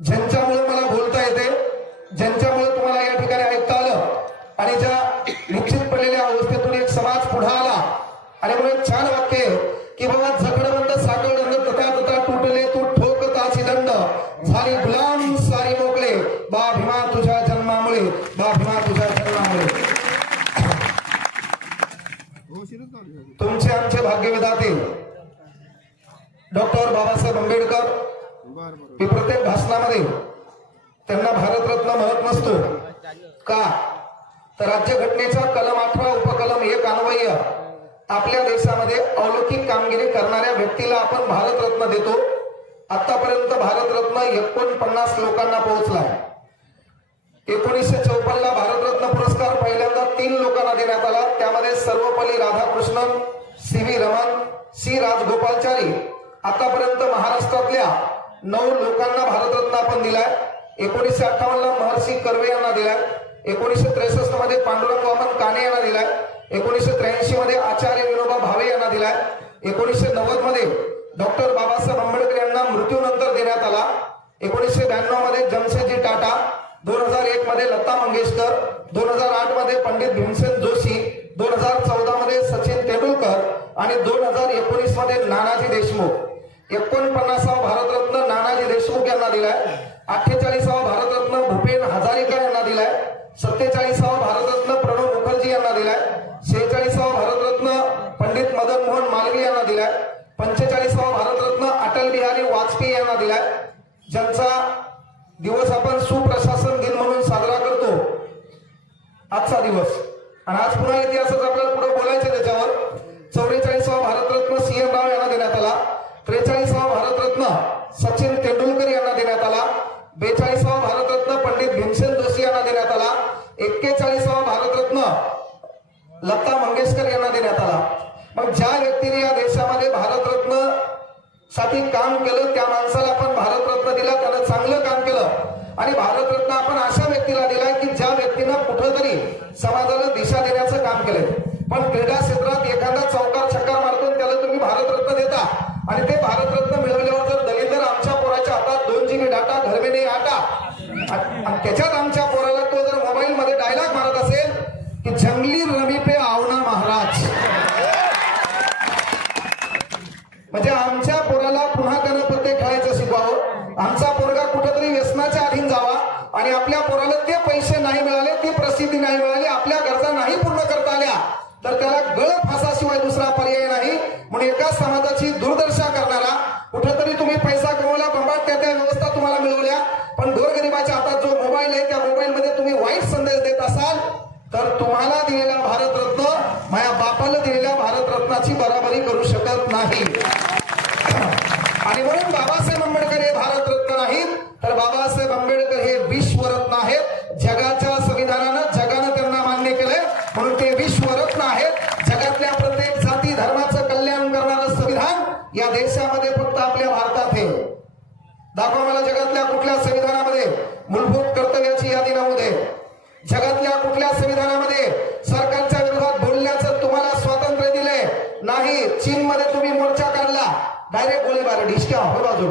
ज्यांच्यामुळे मला बोलता येते ज्यांच्यामुळे तुम्हाला या ठिकाणी ऐकता आलं आणि ज्या निश्चित पडलेल्या अवस्थेतून एक समाज पुढे आला आणि म्हणून एक छान वाक्य आहे की बाबा जखडबंद साखळदंड तथा तथा तुटले तू ठोक ताची दंड. झाली गुलाम सारी मोकळे. बा भीमा तुझ्या जन्मामुळे बा भीमा तुझ्या जन्मामुळे. तुमचे आमचे भाग्य विधाते डॉक्टर बाबासाहेब आंबेडकर मी प्रत्येक भाषणामध्ये त्यांना भारतरत्न म्हणत नसतो. का? तर राज्यघटनेचा कलम अठरा उपकलम एक अन्वय आपल्या देशामध्ये अलौकिक कामगिरी करणाऱ्या व्यक्तीला आपण भारतरत्न देतो. आतापर्यंत भारतरत्न एकोणपन्नास लोकांना पोहोचला एकोणीसशे चौपन्न ला भारतरत्न पुरस्कार पहिल्यांदा तीन लोकांना देण्यात आला. त्यामध्ये Sarvepalli Radhakrishnan C V Raman C Rajagopalachari आतापर्यंत महाराष्ट्रातल्या नऊ लोकांना भारतरत्न आपण दिलाय. एकोणीसशे अठ्ठावन्न ला महर्षी कर्वे यांना दिलाय. एकोणीसशे त्रेसष्टमध्ये पांडुरंग वामन काने यांना दिलाय. एकोणीसशे त्र्याऐंशी मध्ये आचार्य विनोबा भावे यांना दिलाय. एकोणीसशे नव्वदमध्ये डॉक्टर बाबासाहेब आंबेडकर यांना मृत्यूनंतर देण्यात आला. एकोणीसशे ब्याण्णवमध्ये जमशेदजी टाटा. दोन हजार एक मध्ये लता मंगेशकर. दोन हजार आठमध्ये पंडित भीमसेन जोशी. दोन हजार चौदा मध्ये सचिन तेंडुलकर. आणि दोन हजार एकोणीसमध्ये नानाजी देशमुख. एकोणपन्नासावा भारतरत्न नानाजी देशमुख यांना दिलाय. अठ्ठेचाळीसावा भारतरत्न भूपेन हजारिका यांना दिलाय. सत्तेचाळीसावा भारतरत्न प्रणव मुखर्जी यांना दिलाय. शेहेचाळीसावा भारतरत्न पंडित मदन मोहन मालवीय यांना दिलाय. पंचेचाळीसावा भारतरत्न अटल बिहारी वाजपेयी यांना दिलाय. ज्यांचा दिवस आपण सुप्रशासन दिन म्हणून साजरा करतो. आजचा दिवस. आणि आज पुन्हा इतिहासाचा बेचाळीसावा भारतरत्न पंडित भीमसेन जोशी यांना देण्यात आला. एक्केचाळीसावा भारतरत्न लता मंगेशकर यांना देण्यात आला. मग ज्या व्यक्तीने या देशामध्ये भारतरत्नसाठी काम केलं त्या माणसाला आपण भारतरत्न दिला त्यानं चांगलं काम केलं. आणि भारतरत्न आपण अशा व्यक्तीला दिला की ज्या व्यक्तीनं कुठंतरी समाजाला दिशा देण्याचं काम केलंय. पण क्रीडा क्षेत्रात त्याच्यात आमच्या पोराला तो जर मोबाईल मध्ये डायलॉग मारत असेल की जंगली रमी पे आवना महाराज. म्हणजे आमच्या पोराला पुन्हा त्यानं प्रत्येक खेळायचं शिकवावं. आमचा पोरगा कुठेतरी व्यसनाच्या अधीन जावा आणि आपल्या पोराला ते पैसे नाही मिळाले ती प्रसिद्धी नाही मिळाली आपल्या गरजा नाही पूर्ण करता आल्या तर त्याला गळ फासाशिवाय दुसरा पर्याय नाही. म्हणून एका समाजाची दुर्दशा करणारा कुठेतरी तुम्ही पैसा कमवला बंबाट त्या त्या व्यवस्था तुम्हाला मिळवल्या पण गोरगरिबाच्या हातात जो मोबाईल आहे त्या मोबाईल मध्ये तुम्ही वाईट संदेश देत असाल तर तुम्हाला दिलेला भारतरत्न माझ्या बापाला दिलेल्या भारतरत्नाची बराबरी करू शकत नाही. आणि म्हणून बाबासाहेब आंबेडकर हे भारतरत्न नाहीत तर बाबासाहेब आंबेडकर हे विश्वरत्न आहेत. जगाच्या संविधानानं जगानं त्यांना मान्य केलंय. म्हणून ते विश्वरत्न आहेत. जगातल्या प्रत्येक जाती धर्माचं कल्याण करणारं संविधान या देशामध्ये फक्त आपल्या भारतात आहे. दाखवा मला जगातल्या कुठल्या चीन मध्ये तुम्ही मोर्चा काढला. डायरेक्ट गोळीबार डिस्क्या हो बाजू